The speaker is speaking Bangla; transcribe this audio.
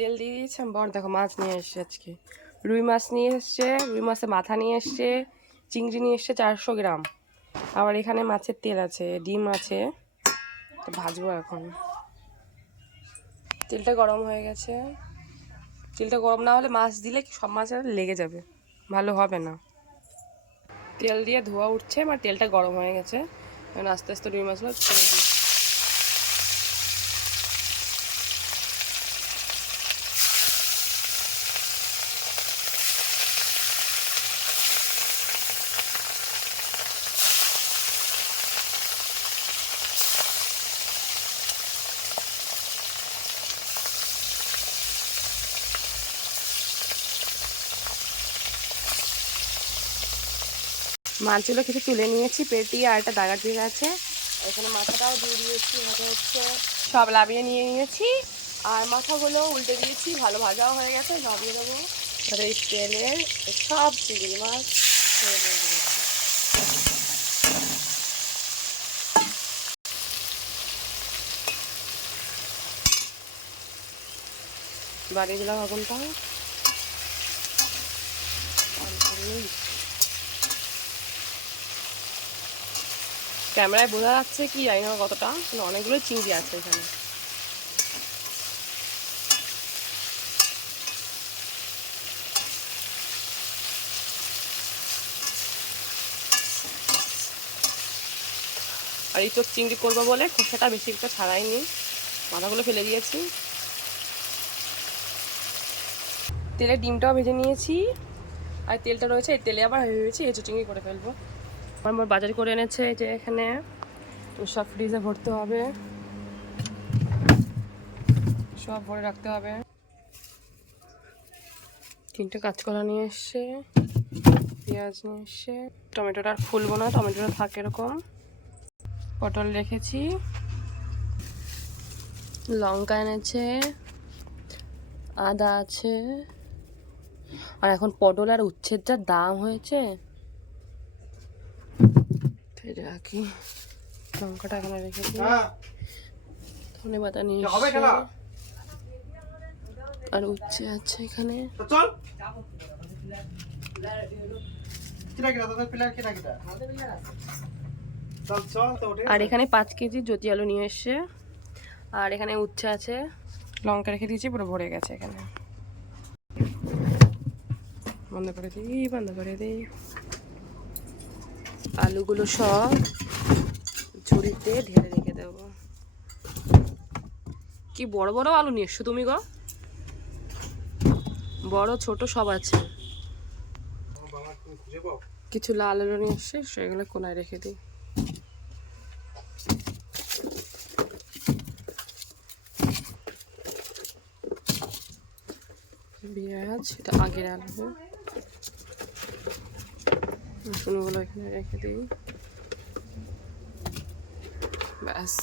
তেল দিয়ে দিয়েছি বর। দেখো মাছ নিয়ে এসছে আজকে, রুই মাছ নিয়ে এসছে, রুই মাছের মাথা নিয়ে এসছে, চিংড়ি নিয়ে এসছে 400 গ্রাম। আবার এখানে মাছের তেল আছে, ডিম আছে, তো ভাজবো এখন। তেলটা গরম হয়ে গেছে। তেলটা গরম না হলে মাছ দিলে কি সব মাছ লেগে যাবে, ভালো হবে না। তেল দিয়ে ধোয়া উঠছে, আমার তেলটা গরম হয়ে গেছে। এখন আস্তে আস্তে রুই মাছগুলো ছেড়ে দিই। মাছগুলো কিছু তুলে নিয়েছি পেটিয়ে, আর একটা দাগার দিকে আছে, এখানে মাথাটাও দিয়ে দিয়েছি। হাতে হচ্ছে সব লাভিয়ে নিয়ে নিয়েছি, আর মাথাগুলো উল্টে দিয়েছি, ভালো ভাজাও হয়ে গেছে। নামিয়ে দেবো। আর এই তেলের সব চিংড়ি মাছ ছেড়ে দিয়েছি। বাড়ি দিলাম আগুনটা। ক্যামেরায় বোঝা যাচ্ছে কি জানি না কতটা, কিন্তু অনেকগুলো চিংড়ি আছে এখানে। আর এই চোখ চিংড়ি করবো বলে খোসাটা বেশি একটা ছাড়াইনি, মাথাগুলো ফেলে দিয়েছি। তেলে ডিমটাও ভেজে নিয়েছি, আর তেলটা রয়েছে, এই তেলে আবার ভেবেছি এঁচো চিংড়ি করে ফেলবো। আমার বাজার করে এনেছে, যে এখানে সব ফ্রিজে ভরতে হবে, সব ভরে রাখতে হবে। 3টে কাঁচকলা নিয়ে এসছে, পেঁয়াজ নিয়ে এসছে, টমেটোটা আর ফুলবো না, টমেটোটা থাকে এরকম। পটল রেখেছি, লঙ্কা এনেছে, আদা আছে। আর এখন পটল আর উচ্ছের যা দাম হয়েছে, রাখি। লঙ্কাটা এখানে রেখেছি, ধনে পাতা নিয়ে এসছে, আর উচ্ছে আছে এখানে। আর এখানে 5 কেজি জ্যোতি আলু নিয়ে এসছে, আর এখানে উচ্ছে আছে, লঙ্কা রেখে দিয়েছি, পুরো ভরে গেছে এখানে। বন্ধ করে দিই, বন্ধ করে দিই। আলুগুলো সব ঝুড়িতে ঢেলে রেখে দেবো। কি বড় বড় আলু নিয়ে এসছো তুমি গো? বড় ছোট সব আছে। কিছু লাল আলু নিয়ে এসছে, সেগুলো কোনায় রেখে দিই। পেঁয়াজ, এটা আগের আলু, রসুনগুলো এখানে রেখে দিই, ব্যাস।